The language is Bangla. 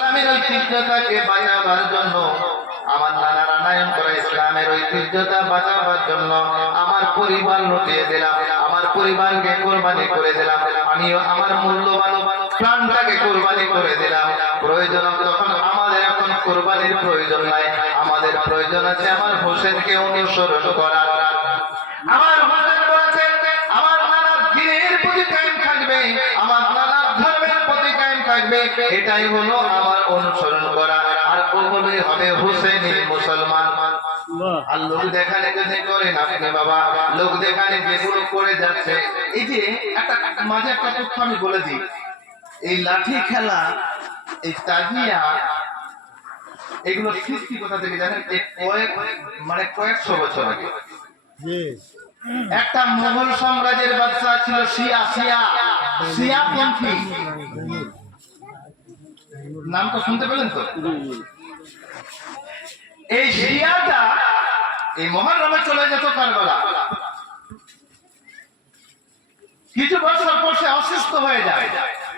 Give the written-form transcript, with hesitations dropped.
ইসলামের ঐতিহ্যতাকে বাঁচাবার জন্য, আমার নানারা নায়ন করা ইসলামের ঐতিহ্যতা বাঁচাবার জন্য আমার পরিবার লুটিয়ে দিলাম, আমার পরিবারকে কোরবানি করে দিলাম, আমিও আমার মূল্যবান প্রাণটাকে কোরবানি করে দিলাম। প্রয়োজন তখন আমাদের এখন কোরবানির প্রয়োজন নাই, আমাদের প্রয়োজন আছে আমার হোসেনকে অনুসরণ করার। আমার হোসেন বলেছেন আমার নানার দ্বীনের প্রতি কায়েম থাকবে, আমার নানার ধর্মের প্রতি কায়েম থাকবে, এটাই হলো আমার অনুসরণ করা, আর ওগুলোই হবে হোসেনি মুসলমান। আর লোক দেখানে যদি করেন আপনি বাবা, লোক দেখানে যেগুলো করে যাচ্ছে, এই যে একটা মাঝে একটা তথ্য আমি বলে দিই, এই লাঠি খেলা, এই তাজিয়া, এগুলো সৃষ্টি কোথা থেকে জানেন? এই কয়েকশো বছর আগে একটা মুঘল সাম্রাজ্যের বাদশা ছিল শিয়াপন্থী, নাম তো শুনতে পেলেন তো? এই শিয়াটা এই মুহররমে চলে যেত কারবালা, কিছু বছর পর সে অসুস্থ হয়ে যায়,